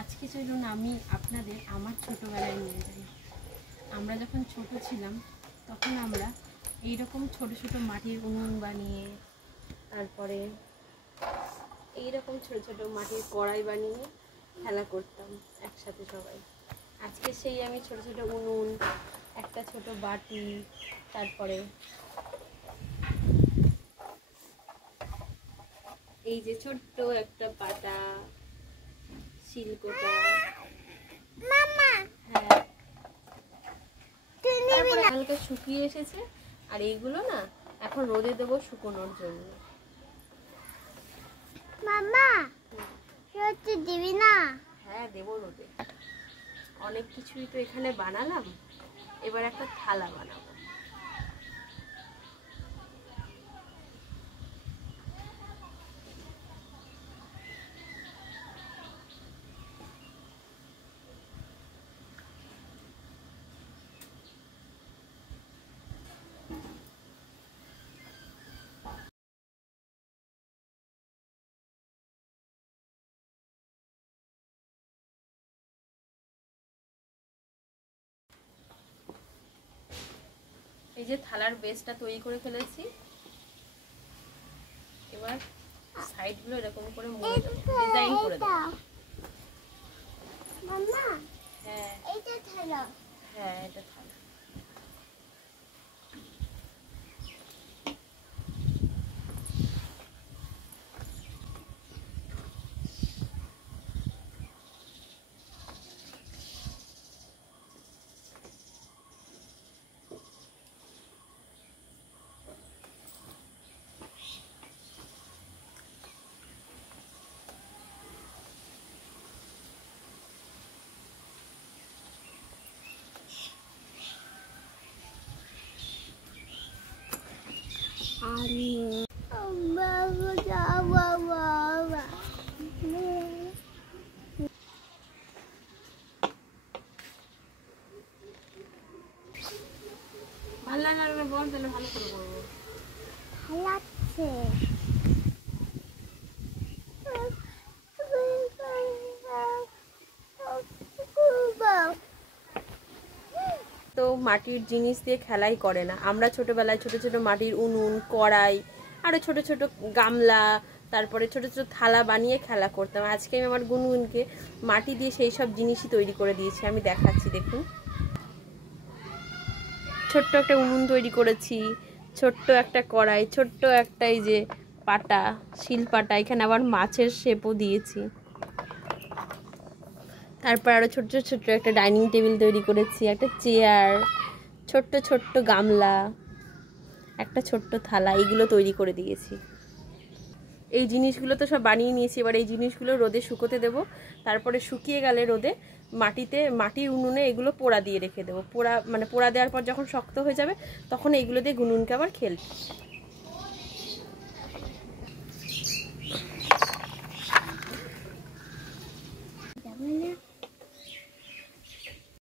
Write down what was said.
আজকে চলুন আমি আপনাদের আমার ছোটোবেলায় নিয়ে যাই। আমরা যখন ছোট ছিলাম তখন আমরা এইরকম ছোট ছোট মাটির উনুন বানিয়ে, তারপরে এইরকম ছোট ছোট মাটির কড়াই বানিয়ে খেলা করতাম একসাথে সবাই। আজকে সেই আমি ছোট ছোট উনুন, একটা ছোট বাটি, তারপরে এই যে ছোট্ট একটা পাটা, শিলকোটা, হ্যাঁ হালকা শুকিয়ে এসেছে। আর এইগুলো না এখন রোদে দেবো শুকোনোর জন্য। মামা রোদে দিবি না? হ্যাঁ দেবো রোদে। অনেক কিছুই তো এখানে বানালাম, এবার একটা থালা বানাবো। এই যে থালার বেসটা তৈরি করে ফেলেছি। এবার সাইডগুলো এরকম করে মুড়ে দেবো, ডিজাইন করে দেবো। মামা হ্যাঁ এইটা থালা। হ্যাঁ এটা থালা। ভালো লাগবে বল, তাহলে ভালো করে করবো। ভালো লাগছে। তো মাটির জিনিস দিয়ে খেলাই করে না। আমরা ছোটবেলায় ছোট ছোট মাটির উনুন, কড়াই, আরো ছোট ছোট গামলা, তারপরে ছোট ছোট থালা বানিয়ে খেলা করতাম। আজকে আমি আমার গুনগুনকে মাটি দিয়ে সেই সব জিনিসই তৈরি করে দিয়েছি। আমি দেখাচ্ছি, দেখুন। ছোট্ট একটা উনুন তৈরি করেছি, ছোট্ট একটা কড়াই, ছোট্ট একটা এই যে পাটা, শিল পাটা, এখানে আবার মাছের শেপও দিয়েছি। তারপর আরো ছোট্ট ছোট্ট একটা ডাইনিং টেবিল তৈরি করেছি, একটা চেয়ার, ছোট্ট ছোট্ট গামলা, একটা ছোট্ট থালা, এইগুলো তৈরি করে দিয়েছি। এই জিনিসগুলো তো সব বানিয়ে নিয়েছি। এবার এই জিনিসগুলো রোদে শুকোতে দেবো। তারপরে শুকিয়ে গেলে রোদে মাটির উনুনে এগুলো পোড়া দিয়ে রেখে দেবো। পোড়া দেওয়ার পর যখন শক্ত হয়ে যাবে তখন এইগুলো দিয়ে গুনুনকে আবার খেলবো।